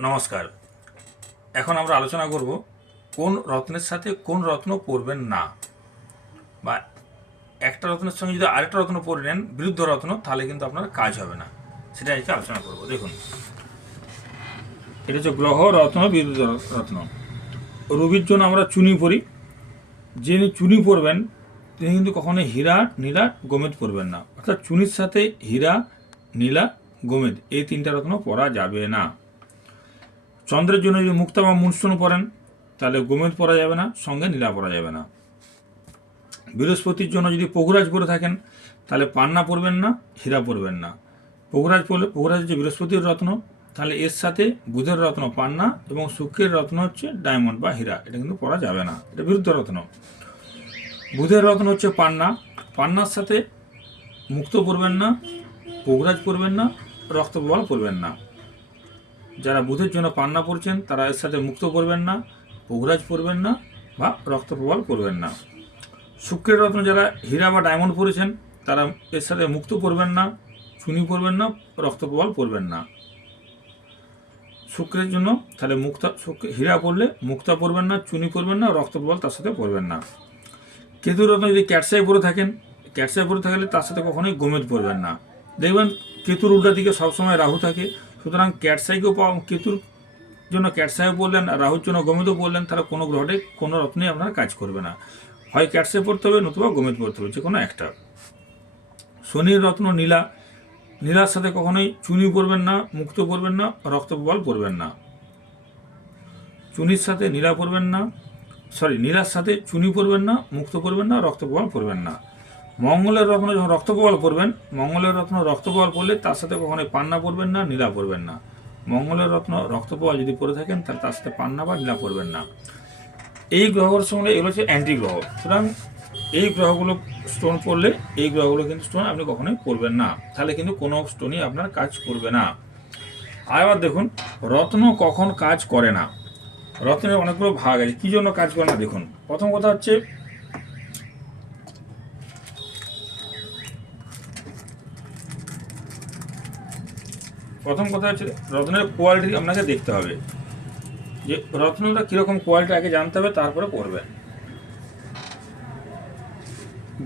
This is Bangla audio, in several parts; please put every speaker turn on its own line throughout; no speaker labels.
নমস্কার। এখন আমরা আলোচনা করব কোন রত্নের সাথে কোন রত্ন পরবেন না। বা একটা রত্নের সঙ্গে যদি আরেকটা রত্ন পরে নেন, বিরুদ্ধ রত্ন, তাহলে কিন্তু আপনার কাজ হবে না। সেটা আজকে আলোচনা করব। দেখুন। এটা হচ্ছে গ্রহ, রত্ন, বিরুদ্ধ রত্ন। রবির জন্য আমরা চুনি পরি। যিনি চুনি পরবেন, তিনি কিন্তু কখনোই হীরা, নীলা, গোমেদ পরবেন না। অর্থাৎ চুনির সাথে হীরা, নীলা, গোমেদ, এই তিনটা রত্ন পরা যাবে না। চন্দ্রের জন্য যদি মুক্তা বা মুনস্টোন পরেন তাহলে গোমেদ পরা যাবে না, সঙ্গে নীলা পরা যাবে না। বৃহস্পতির জন্য যদি পগুরাজ পরে থাকেন, তাহলে পান্না পরবেন না, হীরা পরবেন না। পগুরাজ পরলে পগুরাজ হচ্ছে বৃহস্পতির রত্ন, তাহলে এর সাথে বুধের রত্ন পান্না এবং শুক্রের রত্ন হচ্ছে ডায়মন্ড বা হীরা, এটা কিন্তু পরা যাবে না, এটা বিরুদ্ধ রত্ন। বুধের রত্ন হচ্ছে পান্না, পান্নার সাথে মুক্ত পরবেন না, পগুরাজ পরবেন না রক্তপ্রবাল পরবেন না। যারা বুধের জন্য পান্না পড়ছেন, তারা এর সাথে মুক্ত করবেন না, পগুরাজ পরবেন না বা রক্তপ্রবাল করবেন না। শুক্রের রত্ন যারা হীরা বা ডায়মন্ড পরেছেন তারা এর সাথে মুক্ত পরবেন না, চুনি পরবেন না, রক্তপ্রবাল পরবেন না। শুক্রের জন্য তাহলে মুক্তা শুক্র- হীরা পরলে মুক্তা পরবেন না, চুনি পরবেন না, রক্তপ্রবাল তার সাথে পরবেন না। কেতুর রত্ন যদি ক্যাটসাই পরে থাকেন ক্যাটসাই পরে থাকলে তার সাথে কখনোই গোমেদ পরবেন না। দেখবেন কেতুর উল্টা দিকে সবসময় রাহু থাকে সুতরাং ক্যাটসাইকেও পাওয়া কেতুর জন্য ক্যাটসাইও বললেন, রাহুর জন্য গমিত বললেন, তারা কোনো গ্রহটে, কোনো রত্নেই আপনার কাজ করবে না। হয় ক্যাটসাই পড়তে হবে, নতুবা গমিত পড়তে হবে যে কোনো একটা। শনির রত্ন নীলা, নীলার সাথে কখনোই চুনি পরবেন না, মুক্ত পরবেন না, রক্তপ্রবাল পরবেন না। চুনির সাথে নীলা পরবেন না সরি নীলার সাথে চুনি পরবেন না, মুক্ত পরবেন না, রক্তপ্রবাল পরবেন না। মঙ্গলের রত্ন যখন রক্তপ্রবাল পরবেন মঙ্গলের রত্ন রক্তপ্রবাল পরলে তার সাথে কখনোই পান্না পরবেন না, নীলা পরবেন না। মঙ্গলের রত্ন রক্তপ্রবাল যদি পরে থাকেন, তাহলে তার সাথে পান্না বা নীলা পরবেন না। এই গ্রহগুলোর সঙ্গে এগুলো হচ্ছে অ্যান্টি গ্রহ সুতরাং এই গ্রহগুলো স্টোন পড়লে এই গ্রহগুলো কিন্তু স্টোন আপনি কখনোই পরবেন না। তাহলে কিন্তু কোনো স্টোনই আপনার কাজ করবে না। আর এবার দেখুন, রত্ন কখন কাজ করে না? রত্নের অনেকগুলো ভাগ আছে। কী জন্য কাজ করে না? দেখুন, প্রথম কথা হচ্ছে প্রথম কথা হচ্ছে রত্নের কোয়ালিটি আপনাকে দেখতে হবে। যে রত্নটা কীরকম কোয়ালিটি আগে জানতে হবে, তারপরে পড়বেন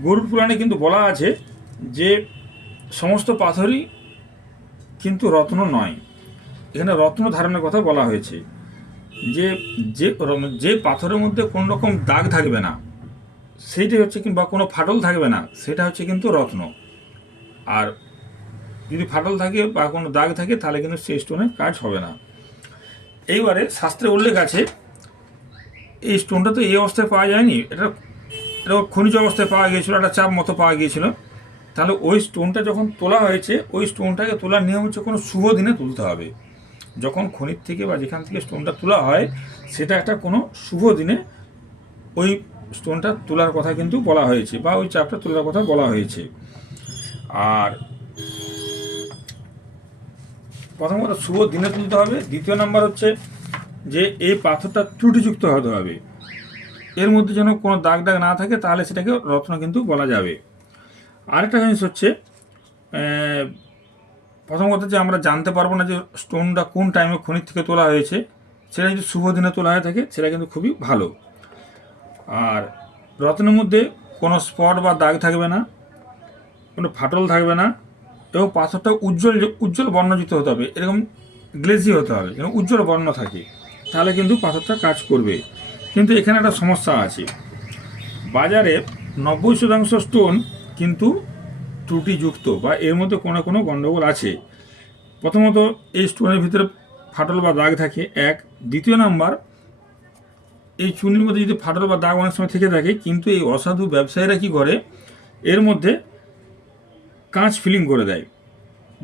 গরুর পুরাণে কিন্তু বলা আছে যে সমস্ত পাথরই কিন্তু রত্ন নয়। এখানে রত্ন ধারণের কথা বলা হয়েছে যে যে যে পাথরের মধ্যে কোনো রকম দাগ থাকবে না সেইটাই হচ্ছে কিংবা কোনো ফাটল থাকবে না, সেটা হচ্ছে কিন্তু রত্ন। আর যদি ফাটল থাকে বা কোনো দাগ থাকে, তাহলে কিন্তু সেই স্টোনের কাজ হবে না। এইবারে শাস্ত্রে উল্লেখ আছে, এই স্টোনটা তো এই অবস্থায় পাওয়া যায়নি। এটা এটা খনিজ অবস্থায় পাওয়া গিয়েছিল, একটা চাপ মতো পাওয়া গিয়েছিল। তাহলে ওই স্টোনটা যখন তোলা হয়েছে, ওই স্টোনটাকে তোলার নিয়ম হচ্ছে কোনো শুভ দিনে তুলতে হবে। যখন খনির থেকে বা যেখান থেকে স্টোনটা তোলা হয়, সেটা একটা কোনো শুভ দিনে ওই স্টোনটা তোলার কথা কিন্তু বলা হয়েছে বা ওই চাপটা তোলার কথা বলা হয়েছে। আর প্রথম কথা শুভ দিনে তুলতে হবে। দ্বিতীয় নাম্বার হচ্ছে যে এই পাথরটা ত্রুটিযুক্ত হতে হবে। এর মধ্যে যেন কোনো দাগ দাগ না থাকে, তাহলে সেটাকে রত্ন কিন্তু বলা যাবে। আরেকটা জিনিস হচ্ছে প্রথম কথা যে আমরা জানতে পারব না যে স্টোনটা কোন টাইমে খনির থেকে তোলা হয়েছে, সেটা যদি শুভ দিনে তোলা হয়ে থাকে, সেটা কিন্তু খুবই ভালো। আর রত্নের মধ্যে কোনো স্পট বা দাগ থাকবে না, কোনো ফাটল থাকবে না। এবং পাথরটা উজ্জ্বল উজ্জ্বল বর্ণযুক্ত হতে হবে। এরকম গ্লেজি হতে হবে, যেন উজ্জ্বল বর্ণ থাকে। তাহলে কিন্তু পাথরটা কাজ করবে। কিন্তু এখানে একটা সমস্যা আছে। বাজারে নব্বই শতাংশ স্টোন কিন্তু ত্রুটিযুক্ত বা এর মধ্যে কোনো কোনো গণ্ডগোল আছে। প্রথমত, এই স্টোনের ভিতরে ফাটল বা দাগ থাকে, এক। দ্বিতীয় নাম্বার, এই চুনির মধ্যে যদি ফাটল বা দাগ অনেক সময় থেকে থাকে, কিন্তু এই অসাধু ব্যবসায়ীরা কি করে? এর মধ্যে কাঁচ ফিলিং করে দেয়।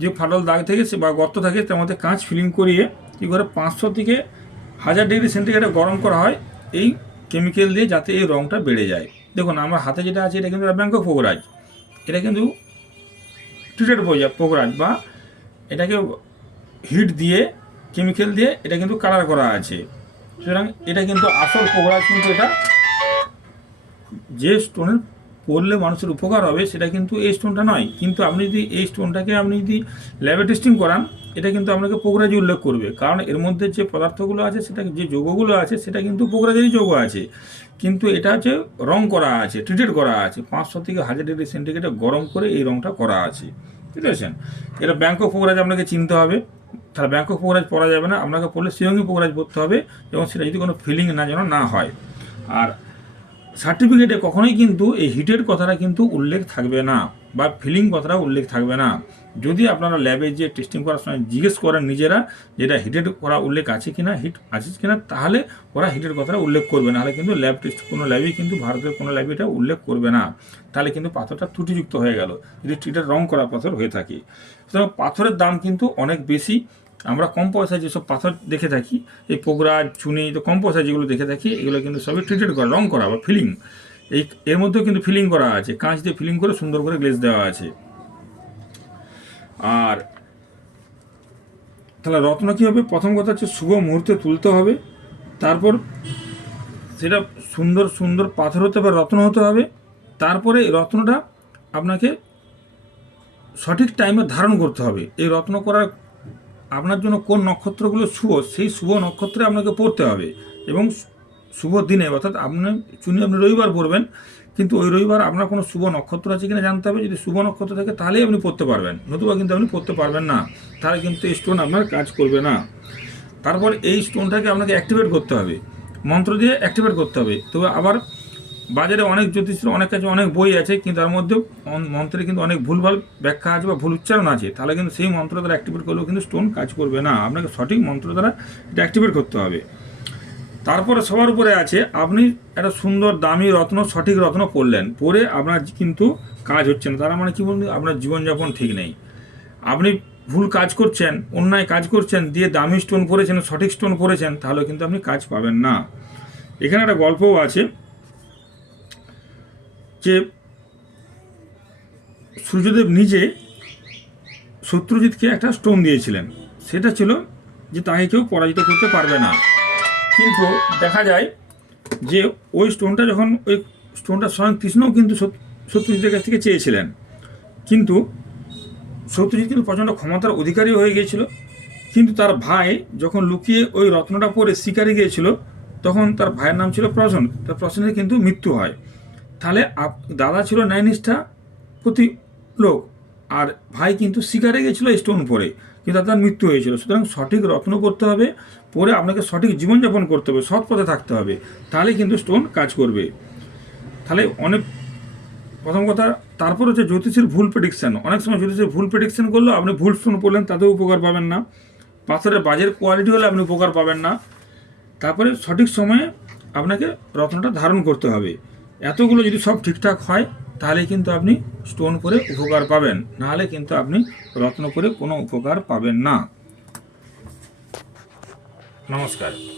যে ফাটল দাগ থেকে সে বা গর্ত থাকে, তার মধ্যে কাঁচ ফিলিং করিয়ে কী করে পাঁচশো থেকে হাজার ডিগ্রি সেন্টিগ্রেডে গরম করা হয়, এই কেমিক্যাল দিয়ে যাতে এই রঙটা বেড়ে যায়। দেখুন, আমার হাতে যেটা আছে, এটা কিন্তু ব্যাংকক পোকরাজ এটা কিন্তু ট্রিটেড পোকরাজ বা এটাকে হিট দিয়ে কেমিক্যাল দিয়ে এটা কিন্তু কালার করা আছে। সুতরাং এটা কিন্তু আসল পোকরাজ কিন্তু এটা যে স্টোনের পড়লে মানুষের উপকার হবে, সেটা কিন্তু এই স্টোনটা নয়। কিন্তু আপনি যদি এই স্টোনটাকে আপনি যদি ল্যাবে টেস্টিং করান, এটা কিন্তু আপনাকে পোকরাজি উল্লেখ করবে। কারণ এর মধ্যে যে পদার্থগুলো আছে, সেটা যে যৌগগুলো আছে, সেটা কিন্তু পোকরাজেরই যৌগ আছে। কিন্তু এটা হচ্ছে রং করা আছে ট্রিটেড করা আছে। পাঁচশো থেকে হাজার ডিগ্রি সেন্টিগ্রেডে গরম করে এই রংটা করা আছে। ঠিক আছে এটা ব্যাংক অফ পোকরাজ আপনাকে চিনতে হবে। তাহলে ব্যাংক অফ পোকরাজ পড়া যাবে না। আপনাকে পড়লে শিরঙ্গি পোকরাজ পড়তে হবে। এবং সেটা যদি কোনো ফিলিং না যেন না হয়। আর সার্টিফিকেটে কখনোই কিন্তু এই হিটের কথাটা কিন্তু উল্লেখ থাকবে না বা ফিলিং কথাটা উল্লেখ থাকবে না। যদি আপনারা ল্যাবে যে টেস্টিং করার সময় জিজ্ঞেস করেন নিজেরা যেটা হিটের করা উল্লেখ আছে কি না হিট আছে কি না তাহলে ওরা হিটের কথাটা উল্লেখ করবে। নাহলে কিন্তু ল্যাব টেস্ট কোনো ল্যাবেই কিন্তু ভারতের কোনো ল্যাবে এটা উল্লেখ করবে না। তাহলে কিন্তু পাথরটা ত্রুটিযুক্ত হয়ে গেল। যদি ট্রিটের রং করা পাথর হয়ে থাকে। সুতরাং পাথরের দাম কিন্তু অনেক বেশি। আমরা কম পয়সায় যেসব পাথর দেখে থাকি, এই পোগরাজ চুনি, তো কম পয়সায় যেগুলো দেখে থাকি, এগুলো কিন্তু সবই ট্রিটেড করা, রং করা বা ফিলিং এই, এর মধ্যেও কিন্তু ফিলিং করা আছে, কাঁচ দিয়ে ফিলিং করে সুন্দর করে গ্লেজ দেওয়া আছে। আর তাহলে রত্ন কী হবে? প্রথম কথা হচ্ছে শুভ মুহূর্তে তুলতে হবে, তারপর সেটা সুন্দর সুন্দর পাথর হতে হবে, রত্ন হতে হবে, তারপরে এই রত্নটা আপনাকে সঠিক টাইমে ধারণ করতে হবে। এই রত্ন করার আপনার জন্য কোন নক্ষত্রগুলো শুভ, সেই শুভ নক্ষত্রে আপনাকে পড়তে হবে। এবং শুভ দিনে, অর্থাৎ আপনি, চুনি আপনি রবিবার পড়বেন, কিন্তু ওই রবিবার আপনার কোনো শুভ নক্ষত্র আছে কিনা জানতে হবে। যদি শুভ নক্ষত্র থাকে, তাহলেই আপনি পড়তে পারবেন। নতুবা কিন্তু আপনি পড়তে পারবেন না। তাহলে কিন্তু এই স্টোন আপনার কাজ করবে না। তারপর এই স্টোনটাকে আপনাকে অ্যাক্টিভেট করতে হবে। মন্ত্র দিয়ে অ্যাক্টিভেট করতে হবে। তবে আবার বাজারে অনেক জ্যোতিষের অনেক কাছে অনেক বই আছে, কিন্তু তার মধ্যে মন- মন্ত্রে কিন্তু অনেক ভুলভাল ব্যাখ্যা আছে বা ভুল উচ্চারণ আছে। তাহলে কিন্তু সেই মন্ত্র দ্বারা অ্যাক্টিভেট করলেও কিন্তু স্টোন কাজ করবে না। আপনাকে সঠিক মন্ত্র দ্বারা এটা অ্যাক্টিভেট করতে হবে। তারপরে সবার উপরে আছে, আপনি একটা সুন্দর দামি রত্ন, সঠিক রত্ন পড়লেন পরে আপনার কিন্তু কাজ হচ্ছে না। তার মানে কি বলুন আপনার জীবনযাপন ঠিক নেই। আপনি ভুল কাজ করছেন, অন্যায় কাজ করছেন, দিয়ে দামি স্টোন পড়েছেন, সঠিক স্টোন পড়েছেন, তাহলে কিন্তু আপনি কাজ পাবেন না। এখানে একটা গল্পও আছে। যে সূর্যদেব নিজে শত্রুজিৎকে একটা স্টোন দিয়েছিলেন। সেটা ছিল যে তাকে কেউ পরাজিত করতে পারবে না। কিন্তু দেখা যায় যে ওই স্টোনটা যখন ওই স্টোনটা স্বয়ং কৃষ্ণও কিন্তু সত্যজিতের কাছ থেকে চেয়েছিলেন। কিন্তু সত্যজিৎ কিন্তু প্রচণ্ড ক্ষমতার অধিকারী হয়ে গিয়েছিল। কিন্তু তার ভাই যখন লুকিয়ে ওই রত্নটা পরে শিকারে গিয়েছিল, তখন তার ভাইয়ের নাম ছিল প্রসন তার প্রসনের কিন্তু মৃত্যু হয়। তাহলে দাদা ছিল ন্যায়নিষ্ঠা প্রতি লোক, আর ভাই কিন্তু শিকারে গেছিল স্টোন পরে, কিন্তু তার মৃত্যু হয়েছিল। সুতরাং সঠিক রত্ন করতে হবে, পরে আপনাকে সঠিক জীবনযাপন করতে হবে, সৎ পথে থাকতে হবে, তাহলে কিন্তু স্টোন কাজ করবে। তাহলে অনেক, প্রথম কথা, তারপর হচ্ছে জ্যোতিষের ভুল প্রেডিকশান অনেক সময় জ্যোতিষের ভুল প্রেডিকশান করলেও আপনি ভুল স্টোন পড়লেন, তাতেও উপকার পাবেন না। পাথরের বাজের কোয়ালিটি হলে আপনি উপকার পাবেন না। তারপরে সঠিক সময়ে আপনাকে রত্নটা ধারণ করতে হবে। এতগুলো যদি সব ঠিকঠাক হয়, তাহলে কিন্তু আপনি স্টোন করে উপকার পাবেন। নাহলে কিন্তু আপনি রত্ন করে কোনো উপকার পাবেন না। নমস্কার।